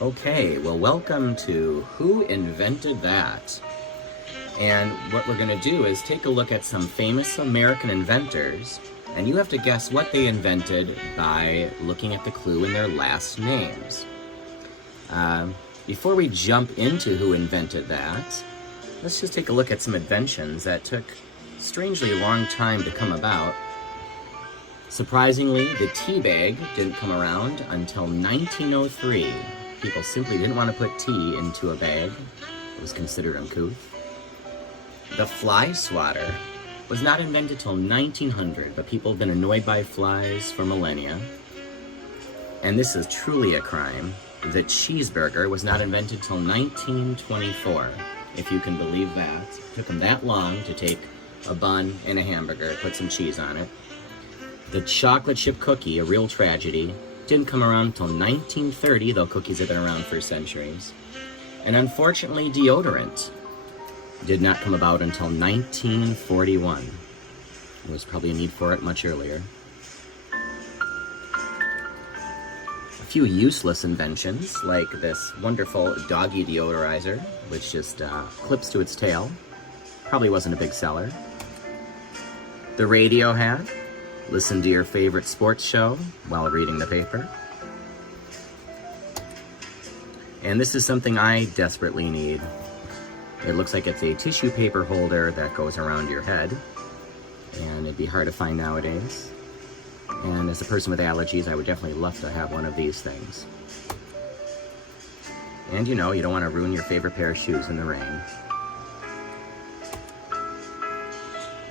Okay, well, welcome to Who Invented That? And what we're going to do is take a look at some famous American inventors, and you have to guess what they invented by looking at the clue in their last names. Before we jump into who invented that, let's just take a look at some inventions that took strangely a long time to come about. Surprisingly, the tea bag didn't come around until 1903. People simply didn't want to put tea into a bag. It was considered uncouth. The fly swatter was not invented till 1900, but people have been annoyed by flies for millennia. And this is truly a crime. The cheeseburger was not invented till 1924, if you can believe that. It took them that long to take a bun and a hamburger, put some cheese on it. The chocolate chip cookie, a real tragedy, didn't come around until 1930, though cookies have been around for centuries. And unfortunately, deodorant did not come about until 1941. There was probably a need for it much earlier. A few useless inventions, like this wonderful doggy deodorizer, which just clips to its tail. Probably wasn't a big seller. The radio hat. Listen to your favorite sports show while reading the paper. And this is something I desperately need. It looks like it's a tissue paper holder that goes around your head, and it'd be hard to find nowadays. And as a person with allergies, I would definitely love to have one of these things. And you know, you don't want to ruin your favorite pair of shoes in the rain.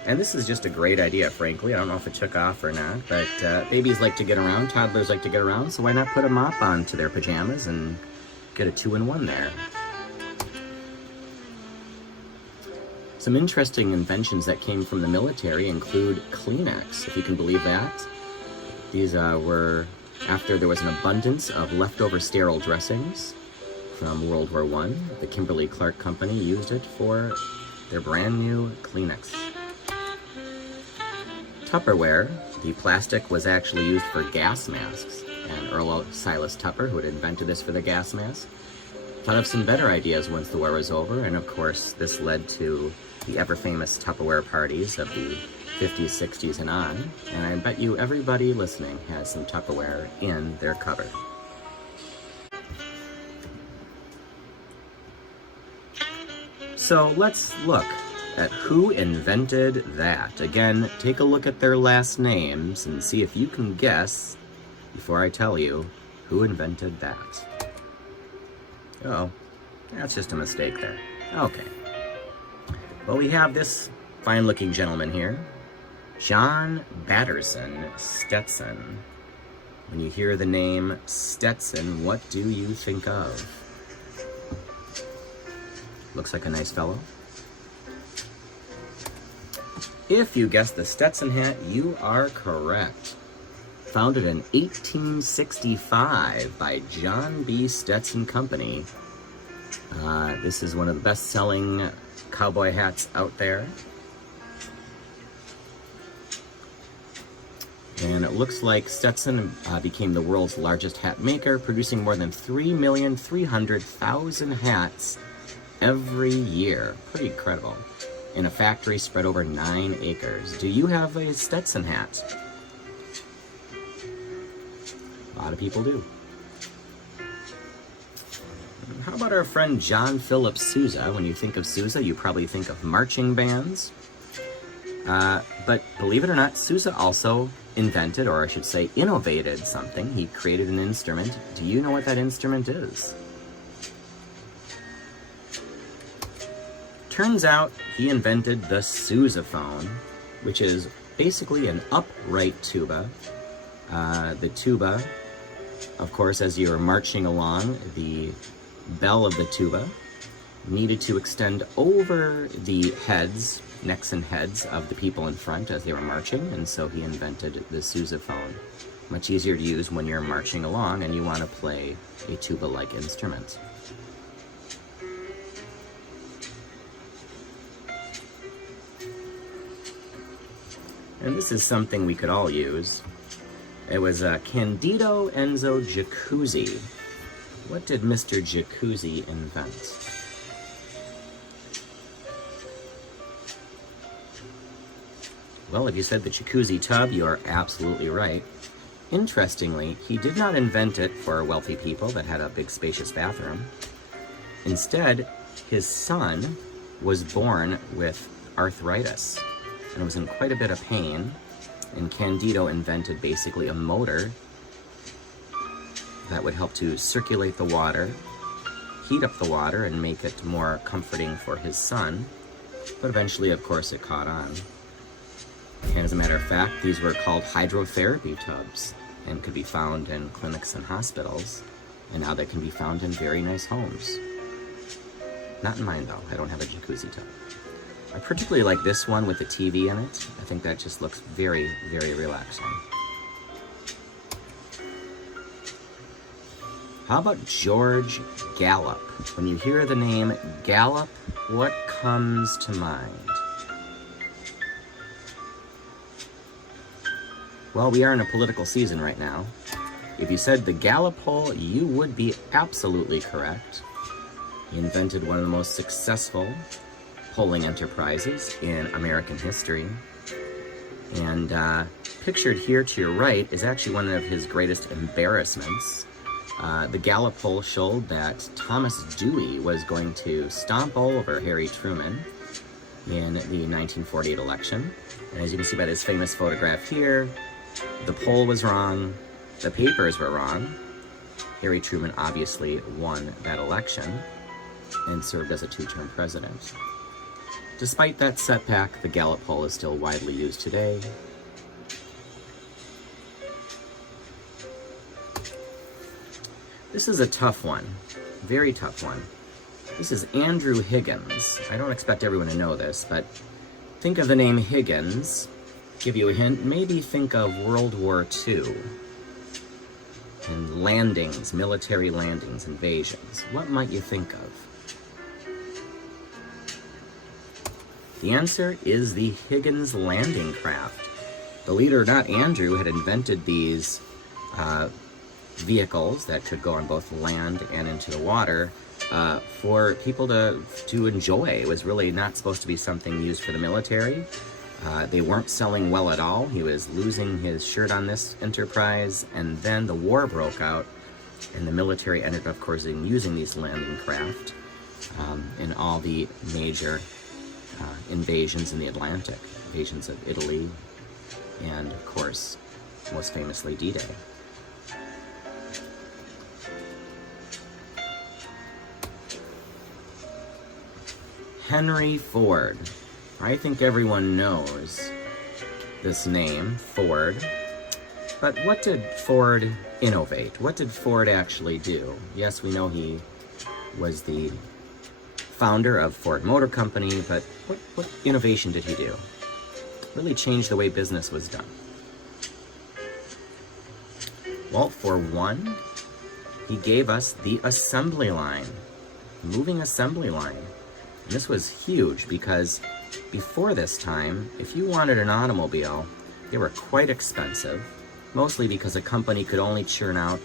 And this is just a great idea, frankly. I don't know if it took off or not, but babies like to get around, toddlers like to get around, so why not put a mop onto their pajamas and get a 2-in-1 there? Some interesting inventions that came from the military include Kleenex, if you can believe that. These were after there was an abundance of leftover sterile dressings from World War I. The Kimberly-Clark Company used it for their brand new Kleenex. Tupperware, the plastic was actually used for gas masks, and Earl Silas Tupper, who had invented this for the gas mask, thought of some better ideas once the war was over, and of course this led to the ever-famous Tupperware parties of the 50s, 60s, and on, and I bet you everybody listening has some Tupperware in their cupboard. So let's look at who invented that. Again, take a look at their last names and see if you can guess, before I tell you, who invented that. Oh, that's just a mistake there. Okay. Well, we have this fine-looking gentleman here, John Batterson Stetson. When you hear the name Stetson, what do you think of? Looks like a nice fellow. If you guessed the Stetson hat, you are correct. Founded in 1865 by John B. Stetson Company. This is one of the best-selling cowboy hats out there. And it looks like Stetson became the world's largest hat maker, producing more than 3,300,000 hats every year. Pretty incredible. In a factory spread over 9 acres. Do you have a Stetson hat? A lot of people do. How about our friend John Philip Sousa? When you think of Sousa, you probably think of marching bands. But believe it or not, Sousa also invented, or I should say innovated something. He created an instrument. Do you know what that instrument is? Turns out he invented the sousaphone, which is basically an upright tuba. The tuba, of course, as you're marching along, the bell of the tuba needed to extend over the heads, necks and heads of the people in front as they were marching, and so he invented the sousaphone. Much easier to use when you're marching along and you want to play a tuba-like instrument. And this is something we could all use. It was a Candido Enzo jacuzzi, What did Mr. Jacuzzi invent? Well, if you said the jacuzzi tub, you are absolutely right. Interestingly, he did not invent it for wealthy people that had a big spacious bathroom. Instead, his son was born with arthritis and was in quite a bit of pain, and Candido invented basically a motor that would help to circulate the water, heat up the water, and make it more comforting for his son. But eventually, of course, it caught on. And as a matter of fact, these were called hydrotherapy tubs and could be found in clinics and hospitals. And now they can be found in very nice homes. Not in mine, though. I don't have a jacuzzi tub. I particularly like this one with the TV in it. I think that just looks very, very relaxing. How about George Gallup? When you hear the name Gallup, what comes to mind? Well, we are in a political season right now. If you said the Gallup poll, you would be absolutely correct. He invented one of the most successful polling enterprises in American history. And pictured here to your right is actually one of his greatest embarrassments. The Gallup poll showed that Thomas Dewey was going to stomp all over Harry Truman in the 1948 election. And as you can see by this famous photograph here, the poll was wrong, the papers were wrong. Harry Truman obviously won that election and served as a two-term president. Despite that setback, the Gallup poll is still widely used today. This is a tough one, very tough one. This is Andrew Higgins. I don't expect everyone to know this, but think of the name Higgins. Give you a hint, maybe think of World War II and landings, military landings, invasions. What might you think of? The answer is the Higgins landing craft. Believe it or not, Andrew had invented these vehicles that could go on both land and into the water for people to enjoy. It was really not supposed to be something used for the military. They weren't selling well at all. He was losing his shirt on this enterprise, and then the war broke out, and the military ended up, of course, using these landing craft in all the major invasions in the Atlantic, invasions of Italy, and, of course, most famously D-Day. Henry Ford. I think everyone knows this name, Ford. But what did Ford innovate? What did Ford actually do? Yes, we know he was the founder of Ford Motor Company, but what innovation did he do? Really changed the way business was done. Well, for one, he gave us the assembly line, moving assembly line. And this was huge because before this time, if you wanted an automobile, they were quite expensive, mostly because a company could only churn out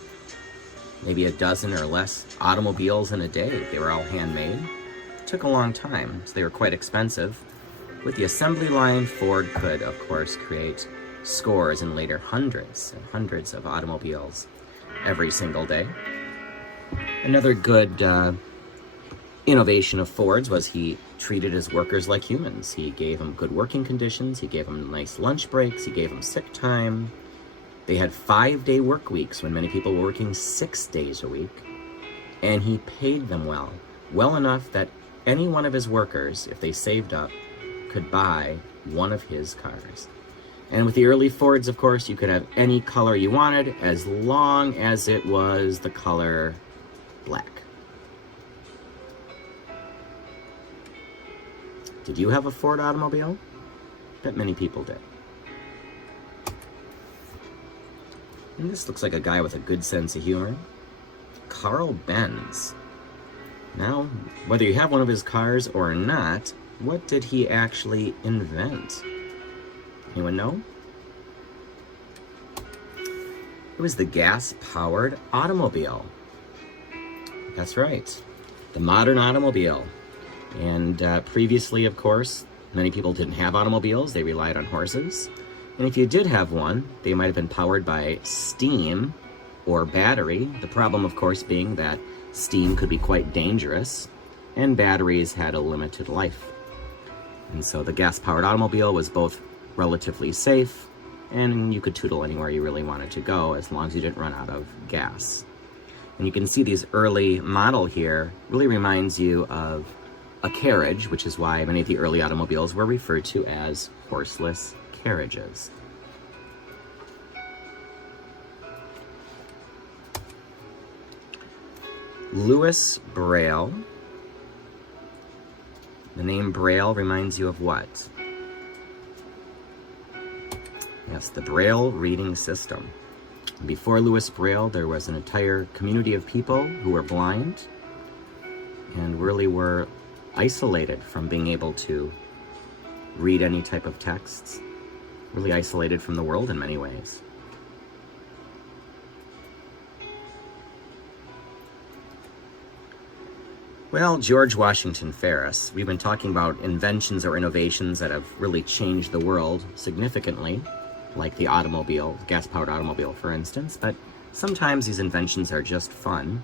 maybe a dozen or less automobiles in a day. They were all handmade. It took a long time, so they were quite expensive. With the assembly line, Ford could, of course, create scores and later hundreds and hundreds of automobiles every single day. Another good innovation of Ford's was he treated his workers like humans. He gave them good working conditions, he gave them nice lunch breaks, he gave them sick time. They had 5-day work weeks when many people were working 6 days a week. And he paid them well enough that any one of his workers, if they saved up, could buy one of his cars. And with the early Fords, of course, you could have any color you wanted as long as it was the color black. Did you have a Ford automobile? Bet many people did. And this looks like a guy with a good sense of humor. Carl Benz. Now, whether you have one of his cars or not, what did he actually invent? Anyone know? It was the gas-powered automobile. That's right. The modern automobile. And previously, of course, many people didn't have automobiles. They relied on horses. And if you did have one, they might have been powered by steam or battery. The problem, of course, being that steam could be quite dangerous and batteries had a limited life. And so the gas-powered automobile was both relatively safe and you could tootle anywhere you really wanted to go as long as you didn't run out of gas. And you can see these early model here really reminds you of a carriage, which is why many of the early automobiles were referred to as horseless carriages. Louis Braille. The name Braille reminds you of what? Yes, the Braille reading system. Before Louis Braille, there was an entire community of people who were blind and really were isolated from being able to read any type of texts, really isolated from the world in many ways. Well, George Washington Ferris. We've been talking about inventions or innovations that have really changed the world significantly, like the automobile, gas-powered automobile, for instance, but sometimes these inventions are just fun.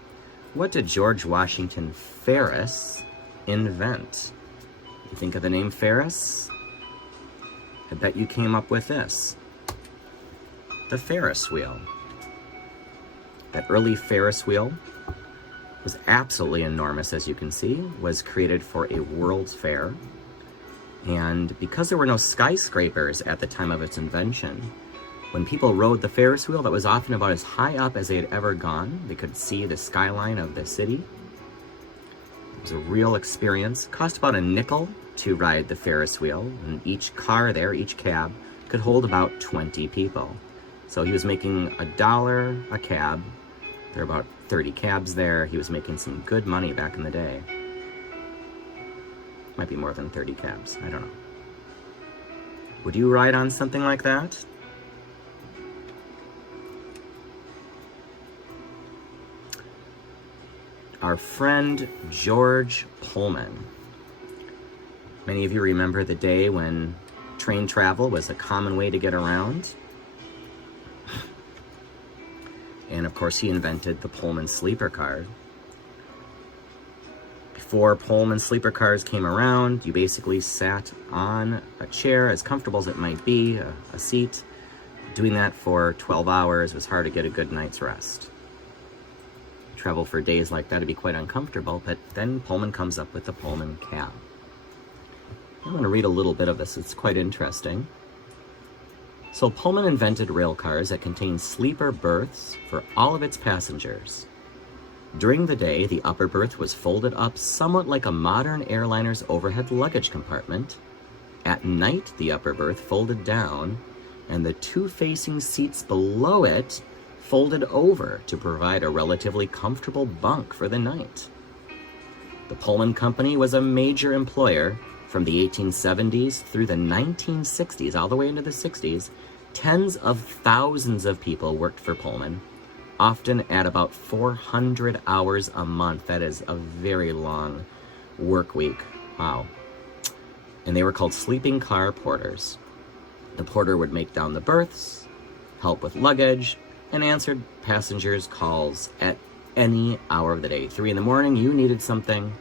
What did George Washington Ferris invent? You think of the name Ferris? I bet you came up with this. The Ferris wheel. That early Ferris wheel was absolutely enormous, as you can see, was created for a World's Fair. And because there were no skyscrapers at the time of its invention, when people rode the Ferris wheel, that was often about as high up as they had ever gone. They could see the skyline of the city. It was a real experience. It cost about a nickel to ride the Ferris wheel, and each car there, each cab, could hold about 20 people. So he was making $1 a cab. There were about 30 cabs there. He was making some good money back in the day. Might be more than 30 cabs, I don't know. Would you ride on something like that? Our friend George Pullman. Many of you remember the day when train travel was a common way to get around. And of course, he invented the Pullman sleeper car. Before Pullman sleeper cars came around, you basically sat on a chair, as comfortable as it might be, a seat. Doing that for 12 hours was hard to get a good night's rest. Travel for days like that would be quite uncomfortable, but then Pullman comes up with the Pullman cab. I'm going to read a little bit of this. It's quite interesting. So Pullman invented rail cars that contained sleeper berths for all of its passengers. During the day, the upper berth was folded up somewhat like a modern airliner's overhead luggage compartment. At night, the upper berth folded down, and the two facing seats below it folded over to provide a relatively comfortable bunk for the night. The Pullman Company was a major employer from the 1870s through the 1960s, all the way into the 60s. Tens of thousands of people worked for Pullman, often at about 400 hours a month. That is a very long work week. Wow. And they were called sleeping car porters. The porter would make down the berths, help with luggage, and answered passengers' calls at any hour of the day. 3 in the morning, you needed something.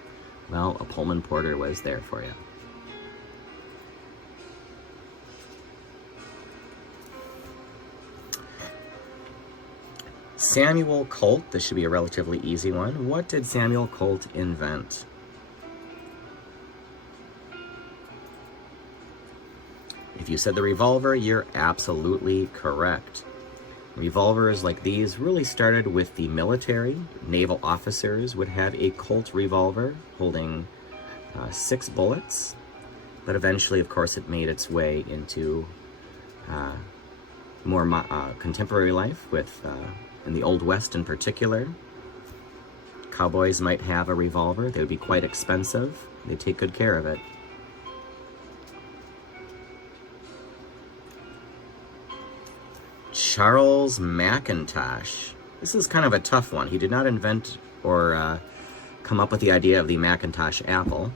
Well, a Pullman porter was there for you. Samuel Colt, this should be a relatively easy one. What did Samuel Colt invent? If you said the revolver, you're absolutely correct. Revolvers like these really started with the military. Naval officers would have a Colt revolver holding 6 bullets, but eventually, of course, it made its way into more contemporary life with in the Old West in particular. Cowboys might have a revolver. They would be quite expensive. They take good care of it. Charles McIntosh. This is kind of a tough one. He did not invent or come up with the idea of the Macintosh apple.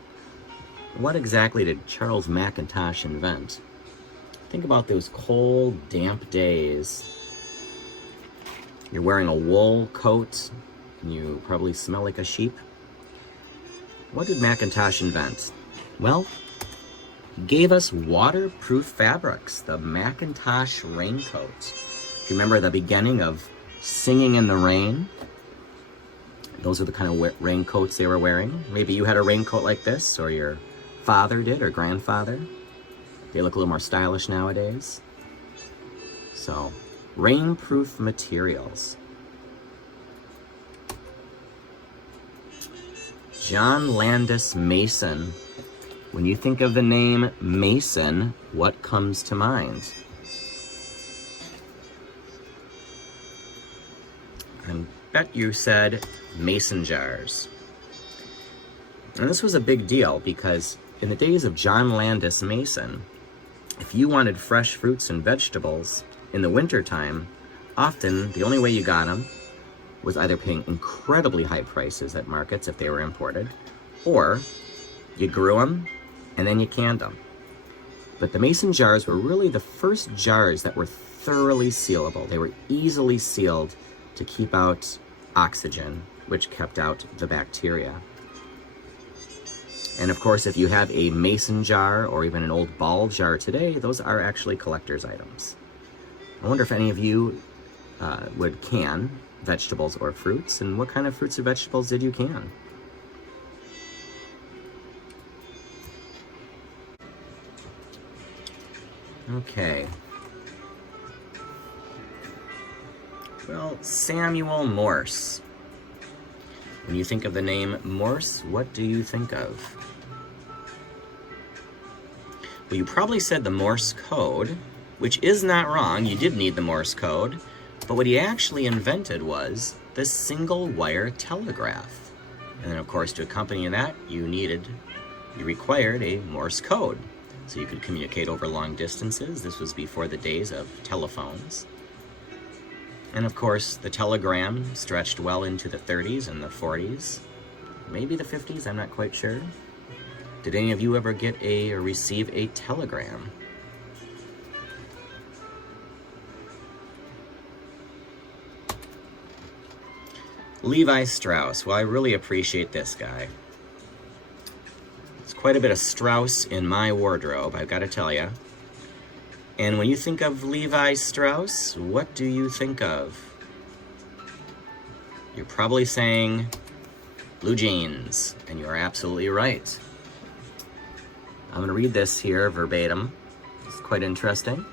What exactly did Charles Macintosh invent? Think about those cold, damp days. You're wearing a wool coat, and you probably smell like a sheep. What did Macintosh invent? Well, he gave us waterproof fabrics, the Macintosh raincoat. Remember the beginning of Singing in the Rain? Those are the kind of raincoats they were wearing. Maybe you had a raincoat like this, or your father did, or grandfather. They look a little more stylish nowadays. So, rainproof materials. John Landis Mason. When you think of the name Mason, what comes to mind? I bet you said mason jars. And this was a big deal because in the days of John Landis Mason, if you wanted fresh fruits and vegetables in the wintertime, often the only way you got them was either paying incredibly high prices at markets if they were imported, or you grew them and then you canned them. But the mason jars were really the first jars that were thoroughly sealable. They were easily sealed to keep out oxygen, which kept out the bacteria. And of course, if you have a mason jar or even an old ball jar today, those are actually collector's items. I wonder if any of you would can vegetables or fruits, and what kind of fruits or vegetables did you can? Okay. Well, Samuel Morse. When you think of the name Morse, what do you think of? Well, you probably said the Morse code, which is not wrong. You did need the Morse code. But what he actually invented was the single wire telegraph. And then, of course, to accompany that, you required a Morse code. So you could communicate over long distances. This was before the days of telephones. And of course, the telegram stretched well into the 30s and the 40s. Maybe the 50s, I'm not quite sure. Did any of you ever get or receive a telegram? Levi Strauss. Well, I really appreciate this guy. There's quite a bit of Strauss in my wardrobe, I've got to tell you. And when you think of Levi Strauss, what do you think of? You're probably saying blue jeans, and you are absolutely right. I'm going to read this here verbatim. It's quite interesting.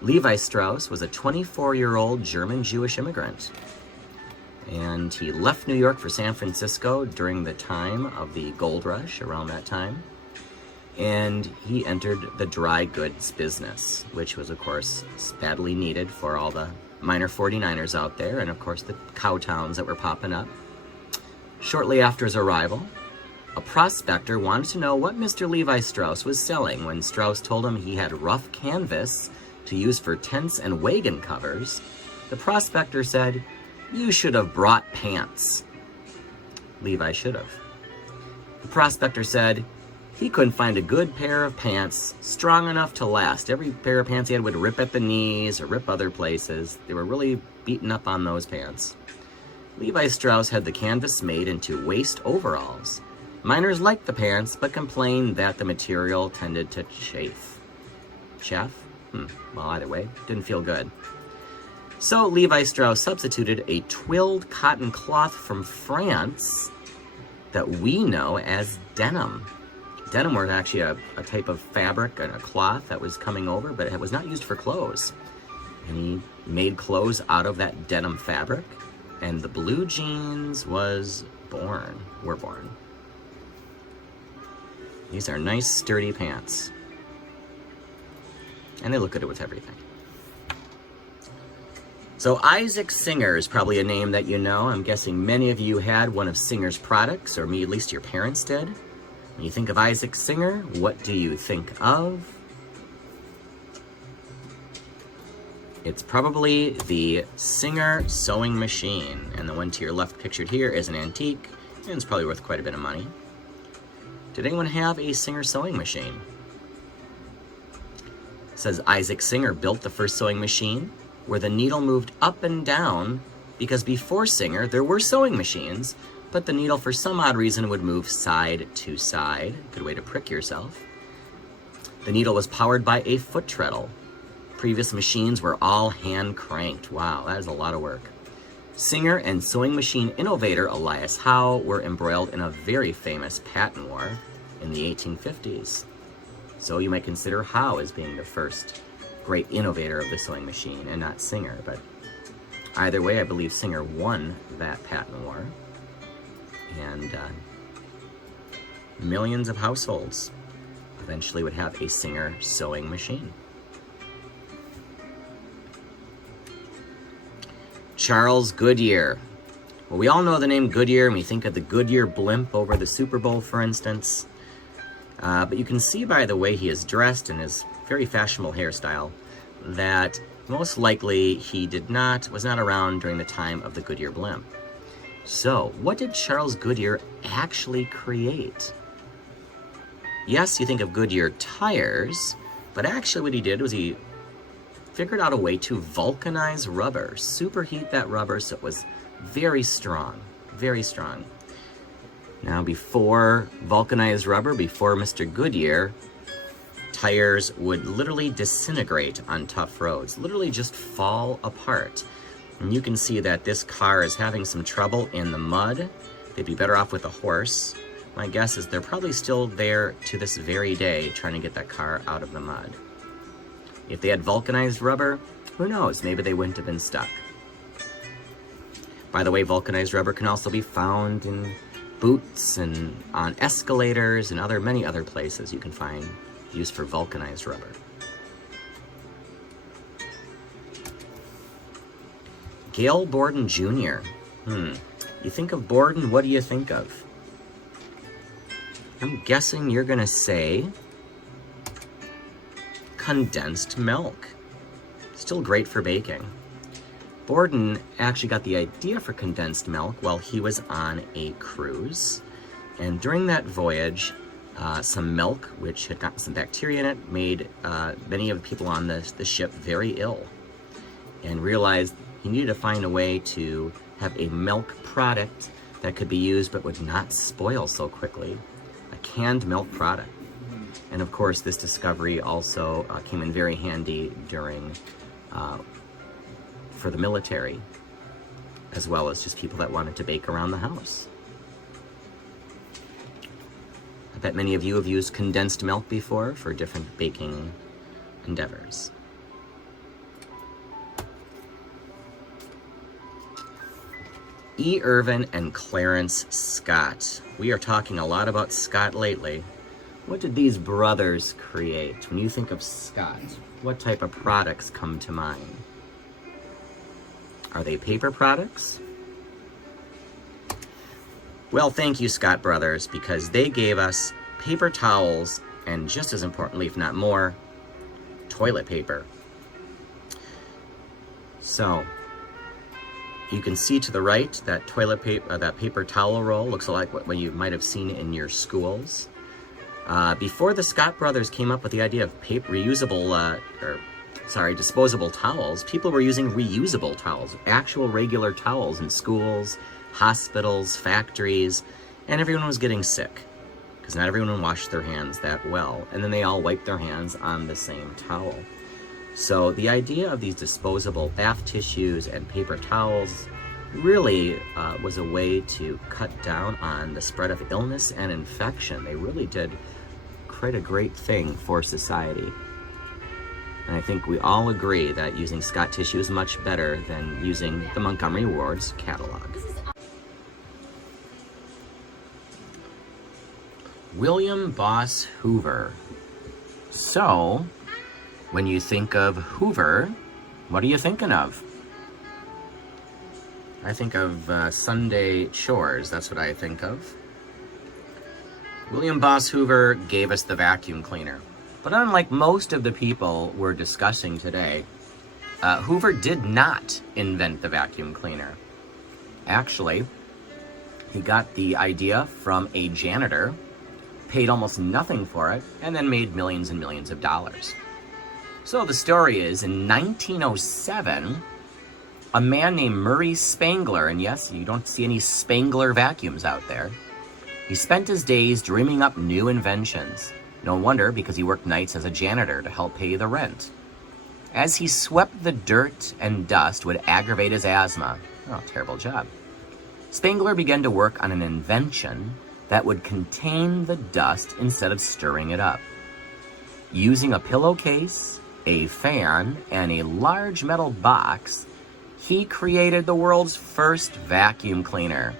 Levi Strauss was a 24-year-old German Jewish immigrant. And he left New York for San Francisco during the time of the gold rush, around that time. And he entered the dry goods business, which was, of course, badly needed for all the minor 49ers out there, and, of course, the cow towns that were popping up. Shortly after his arrival, a prospector wanted to know what Mr. Levi Strauss was selling. When Strauss told him he had rough canvas to use for tents and wagon covers, the prospector said, "You should have brought pants." Levi should have. The prospector said he couldn't find a good pair of pants strong enough to last. Every pair of pants he had would rip at the knees or rip other places. They were really beaten up on those pants. Levi Strauss had the canvas made into waist overalls. Miners liked the pants, but complained that the material tended to chafe. Chaff? Well, either way, didn't feel good. So Levi Strauss substituted a twilled cotton cloth from France that we know as denim. Denim was actually a type of fabric and a cloth that was coming over, but it was not used for clothes. And he made clothes out of that denim fabric, and the blue jeans were born. These are nice, sturdy pants. And they look good with everything. So Isaac Singer is probably a name that you know. I'm guessing many of you had one of Singer's products, or at least your parents did. When you think of Isaac Singer, what do you think of? It's probably the Singer sewing machine, and the one to your left pictured here is an antique, and it's probably worth quite a bit of money. Did anyone have a Singer sewing machine? It says Isaac Singer built the first sewing machine where the needle moved up and down, because before Singer there were sewing machines, but the needle for some odd reason would move side to side. Good way to prick yourself. The needle was powered by a foot treadle. Previous machines were all hand cranked. Wow, that is a lot of work. Singer and sewing machine innovator Elias Howe were embroiled in a very famous patent war in the 1850s. So you might consider Howe as being the first great innovator of the sewing machine and not Singer, but either way, I believe Singer won that patent war, and millions of households eventually would have a Singer sewing machine. Charles Goodyear. Well, we all know the name Goodyear, and we think of the Goodyear blimp over the Super Bowl, for instance. But you can see by the way he is dressed and his very fashionable hairstyle that most likely he was not around during the time of the Goodyear blimp. So, what did Charles Goodyear actually create? Yes, you think of Goodyear tires, but actually what he did was he figured out a way to vulcanize rubber, superheat that rubber so it was very strong, very strong. Now, before vulcanized rubber, before Mr. Goodyear, tires would literally disintegrate on tough roads, literally just fall apart. And you can see that this car is having some trouble in the mud. They'd be better off with a horse. My guess is they're probably still there to this very day trying to get that car out of the mud. If they had vulcanized rubber, who knows, maybe they wouldn't have been stuck. By the way, vulcanized rubber can also be found in boots and on escalators and many other places you can find use for vulcanized rubber. Gail Borden Jr. You think of Borden, what do you think of? I'm guessing you're gonna say condensed milk. Still great for baking. Borden actually got the idea for condensed milk while he was on a cruise. And during that voyage, some milk, which had gotten some bacteria in it, made many of the people on the ship very ill, and realized he needed to find a way to have a milk product that could be used but would not spoil so quickly. A canned milk product. And of course, this discovery also came in very handy for the military, as well as just people that wanted to bake around the house. I bet many of you have used condensed milk before for different baking endeavors. E. Irvin and Clarence Scott. We are talking a lot about Scott lately. What did these brothers create? When you think of Scott, what type of products come to mind? Are they paper products? Well, thank you, Scott Brothers, because they gave us paper towels and, just as importantly, if not more, toilet paper. So, you can see to the right that toilet paper, that paper towel roll looks like what you might have seen in your schools. Before the Scott Brothers came up with the idea of disposable towels, people were using reusable towels, actual regular towels in schools, hospitals, factories, and everyone was getting sick because not everyone washed their hands that well, and then they all wiped their hands on the same towel. So the idea of these disposable bath tissues and paper towels really was a way to cut down on the spread of illness and infection. They really did create a great thing for society. And I think we all agree that using Scott tissue is much better than using the Montgomery Ward's catalog. William Boss Hoover. So, when you think of Hoover, what are you thinking of? I think of Sunday chores, that's what I think of. William Boss Hoover gave us the vacuum cleaner. But unlike most of the people we're discussing today, Hoover did not invent the vacuum cleaner. Actually, he got the idea from a janitor, paid almost nothing for it, and then made millions and millions of dollars. So the story is, in 1907, a man named Murray Spangler, and yes, you don't see any Spangler vacuums out there, he spent his days dreaming up new inventions. No wonder, because he worked nights as a janitor to help pay the rent. As he swept the dirt and dust would aggravate his asthma. Oh, terrible job. Spangler began to work on an invention that would contain the dust instead of stirring it up. Using a pillowcase, a fan, and a large metal box, he created the world's first vacuum cleaner.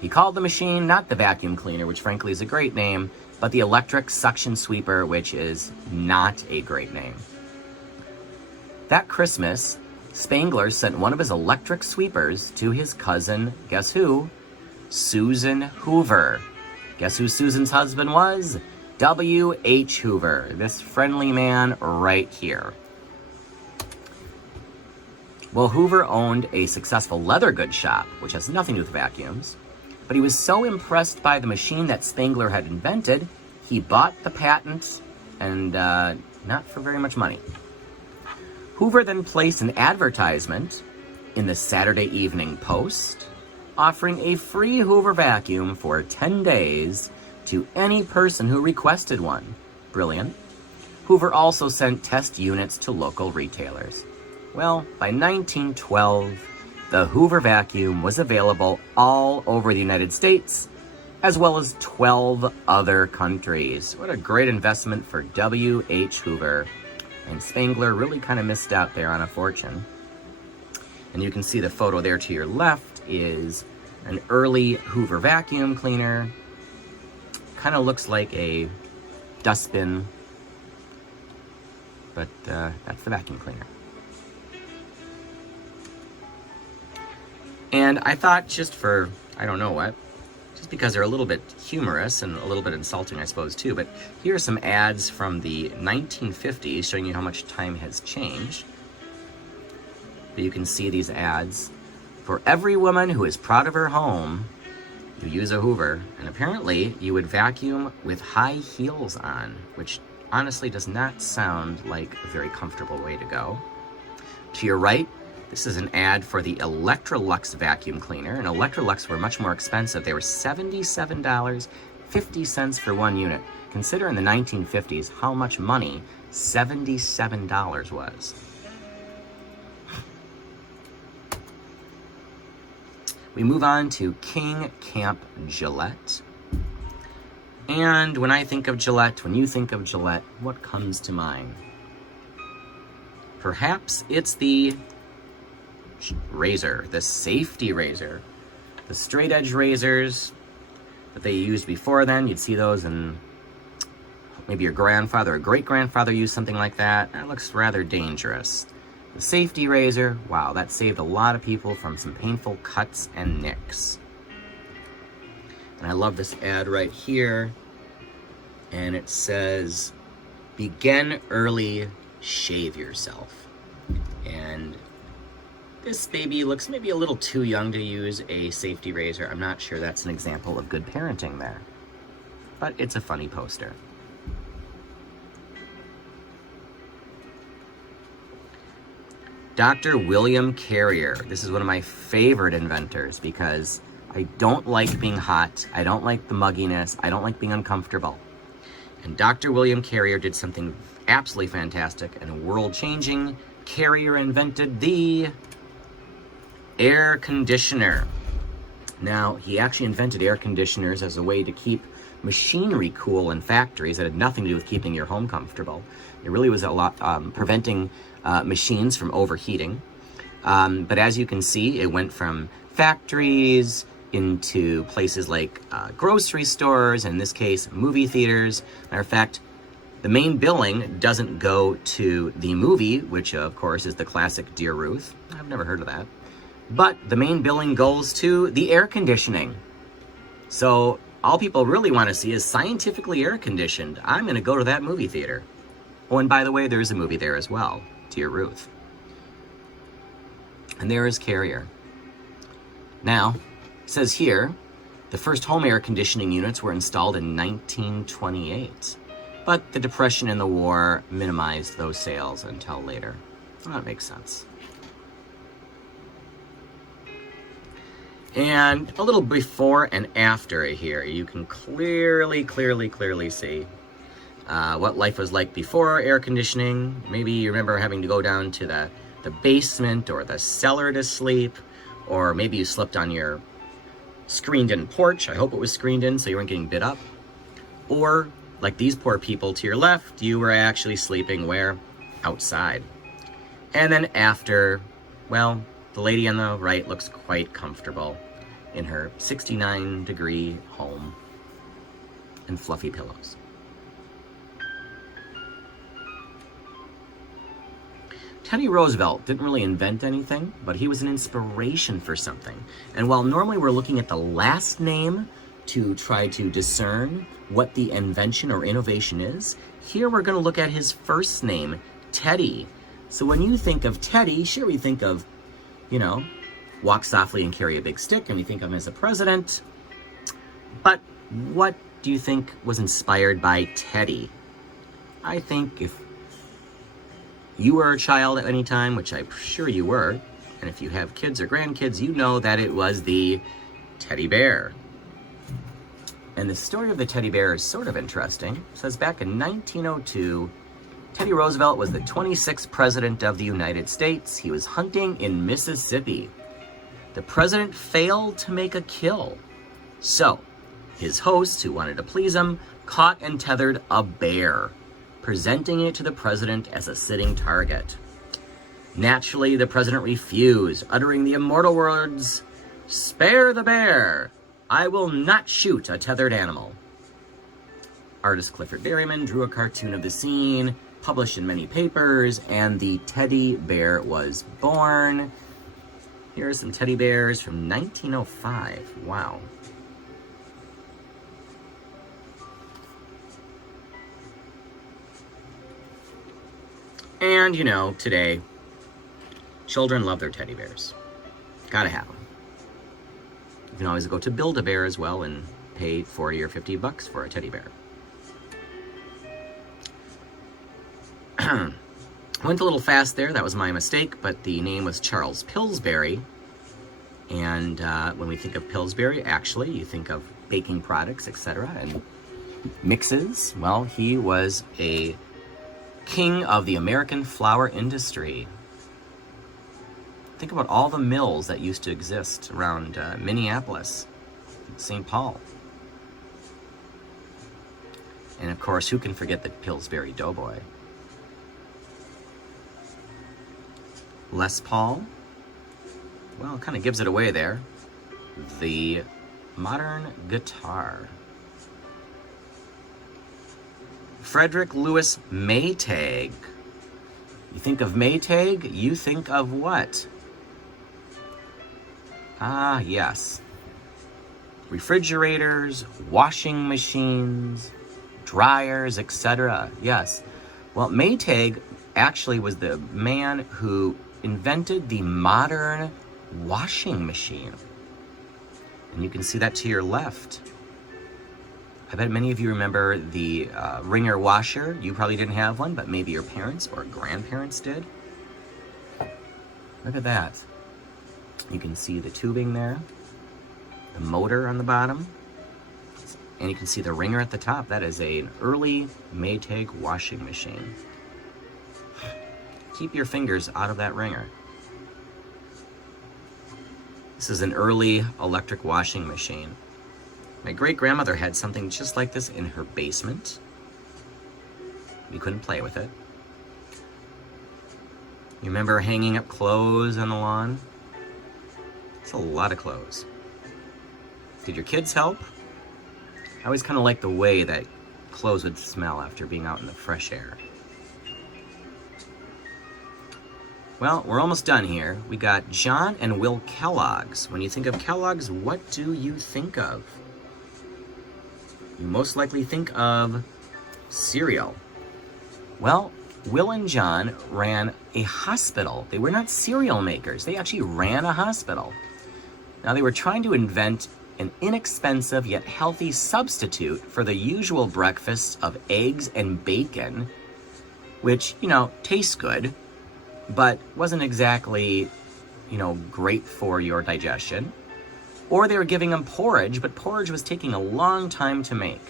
He called the machine not the vacuum cleaner, which frankly is a great name, but the electric suction sweeper, which is not a great name. That Christmas, Spangler sent one of his electric sweepers to his cousin, guess who? Susan Hoover. Guess who Susan's husband was? W.H. Hoover, this friendly man right here. Well, Hoover owned a successful leather goods shop, which has nothing to do with vacuums, but he was so impressed by the machine that Spangler had invented, he bought the patent, and not for very much money. Hoover then placed an advertisement in the Saturday Evening Post, offering a free Hoover vacuum for 10 days to any person who requested one. Brilliant. Hoover also sent test units to local retailers. Well, by 1912, the Hoover vacuum was available all over the United States, as well as 12 other countries. What a great investment for W.H. Hoover. And Spangler really kind of missed out there on a fortune. And you can see the photo there to your left is an early Hoover vacuum cleaner. Kind of looks like a dustbin, but that's the vacuum cleaner. And I thought, just for, I don't know what, just because they're a little bit humorous and a little bit insulting, I suppose, too, but here are some ads from the 1950s showing you how much time has changed. But you can see these ads. For every woman who is proud of her home, you use a Hoover. And apparently, you would vacuum with high heels on, which honestly does not sound like a very comfortable way to go. To your right, this is an ad for the Electrolux vacuum cleaner. And Electrolux were much more expensive. They were $77.50 for one unit. Consider in the 1950s how much money $77 was. We move on to King Camp Gillette. And when I think of Gillette, when you think of Gillette, what comes to mind? Perhaps it's the razor, the safety razor. The straight edge razors that they used before then, you'd see those in maybe your grandfather or great-grandfather used something like that. That looks rather dangerous. The safety razor, wow, that saved a lot of people from some painful cuts and nicks. And I love this ad right here. And it says, begin early, shave yourself. And this baby looks maybe a little too young to use a safety razor. I'm not sure that's an example of good parenting there. But it's a funny poster. Dr. William Carrier. This is one of my favorite inventors because I don't like being hot. I don't like the mugginess. I don't like being uncomfortable. And Dr. William Carrier did something absolutely fantastic and world-changing. Carrier invented the air conditioner. Now, he actually invented air conditioners as a way to keep machinery cool in factories that had nothing to do with keeping your home comfortable. It really was a lot preventing machines from overheating. But as you can see, it went from factories into places like grocery stores, in this case, movie theaters. Matter of fact, the main billing doesn't go to the movie, which of course is the classic Dear Ruth. I've never heard of that. But the main billing goes to the air conditioning. So all people really want to see is scientifically air conditioned. I'm going to go to that movie theater. Oh, and by the way, there's a movie there as well, Dear Ruth. And there is Carrier. Now, it says here, the first home air conditioning units were installed in 1928. But the Depression and the war minimized those sales until later. Well, that makes sense. And a little before and after here, you can clearly see what life was like before air conditioning. Maybe you remember having to go down to the basement or the cellar to sleep, or maybe you slept on your screened-in porch. I hope it was screened in so you weren't getting bit up. Or, like these poor people to your left, you were actually sleeping where? Outside. And then after, well, the lady on the right looks quite comfortable in her 69-degree home and fluffy pillows. Teddy Roosevelt didn't really invent anything, but he was an inspiration for something. And while normally we're looking at the last name to try to discern what the invention or innovation is, here we're going to look at his first name, Teddy. So when you think of Teddy, sure, we think of, walk softly and carry a big stick, and we think of him as a president. But what do you think was inspired by Teddy? I think if you were a child at any time, which I'm sure you were, and if you have kids or grandkids, you know that it was the teddy bear. And the story of the teddy bear is sort of interesting. It says back in 1902, Teddy Roosevelt was the 26th president of the United States. He was hunting in Mississippi. The president failed to make a kill. So, his host, who wanted to please him, caught and tethered a bear, presenting it to the president as a sitting target. Naturally, the president refused, uttering the immortal words, "Spare the bear! I will not shoot a tethered animal." Artist Clifford Berryman drew a cartoon of the scene, published in many papers, and the teddy bear was born. Here are some teddy bears from 1905. Wow. And, today, children love their teddy bears. Gotta have them. You can always go to Build-A-Bear as well and pay $40 or $50 for a teddy bear. Went a little fast there, that was my mistake, but the name was Charles Pillsbury. And when we think of Pillsbury, actually, you think of baking products, etc., and mixes. Well, he was a king of the American flour industry. Think about all the mills that used to exist around Minneapolis, St. Paul. And of course, who can forget the Pillsbury Doughboy? Les Paul, well, it kind of gives it away there. The modern guitar. Frederick Louis Maytag. You think of Maytag, you think of what? Ah, yes. Refrigerators, washing machines, dryers, etc. Yes. Well, Maytag actually was the man who invented the modern washing machine. And you can see that to your left. I bet many of you remember the wringer washer. You probably didn't have one, but maybe your parents or grandparents did. Look at that. You can see the tubing there, the motor on the bottom, and you can see the wringer at the top. That is an early Maytag washing machine. Keep your fingers out of that wringer. This is an early electric washing machine. My great-grandmother had something just like this in her basement. We couldn't play with it. You remember hanging up clothes on the lawn? It's a lot of clothes. Did your kids help? I always kind of liked the way that clothes would smell after being out in the fresh air. Well, we're almost done here. We got John and Will Kellogg's. When you think of Kellogg's, what do you think of? You most likely think of cereal. Well, Will and John ran a hospital. They were not cereal makers. They actually ran a hospital. Now, they were trying to invent an inexpensive yet healthy substitute for the usual breakfast of eggs and bacon, which, tastes good, but wasn't exactly, great for your digestion. Or they were giving them porridge, but porridge was taking a long time to make.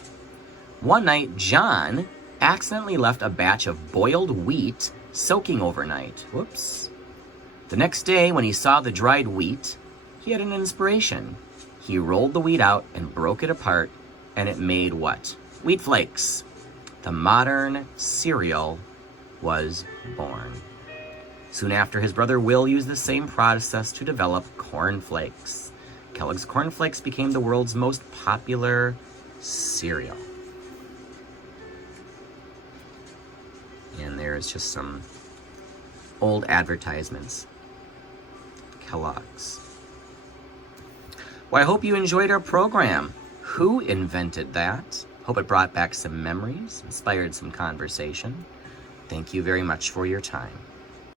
One night, John accidentally left a batch of boiled wheat soaking overnight. Whoops. The next day, when he saw the dried wheat, he had an inspiration. He rolled the wheat out and broke it apart, and it made what? Wheat flakes. The modern cereal was born. Soon after, his brother Will used the same process to develop corn flakes. Kellogg's Corn Flakes became the world's most popular cereal. And there's just some old advertisements. Kellogg's. Well, I hope you enjoyed our program. Who invented that? Hope it brought back some memories, inspired some conversation. Thank you very much for your time.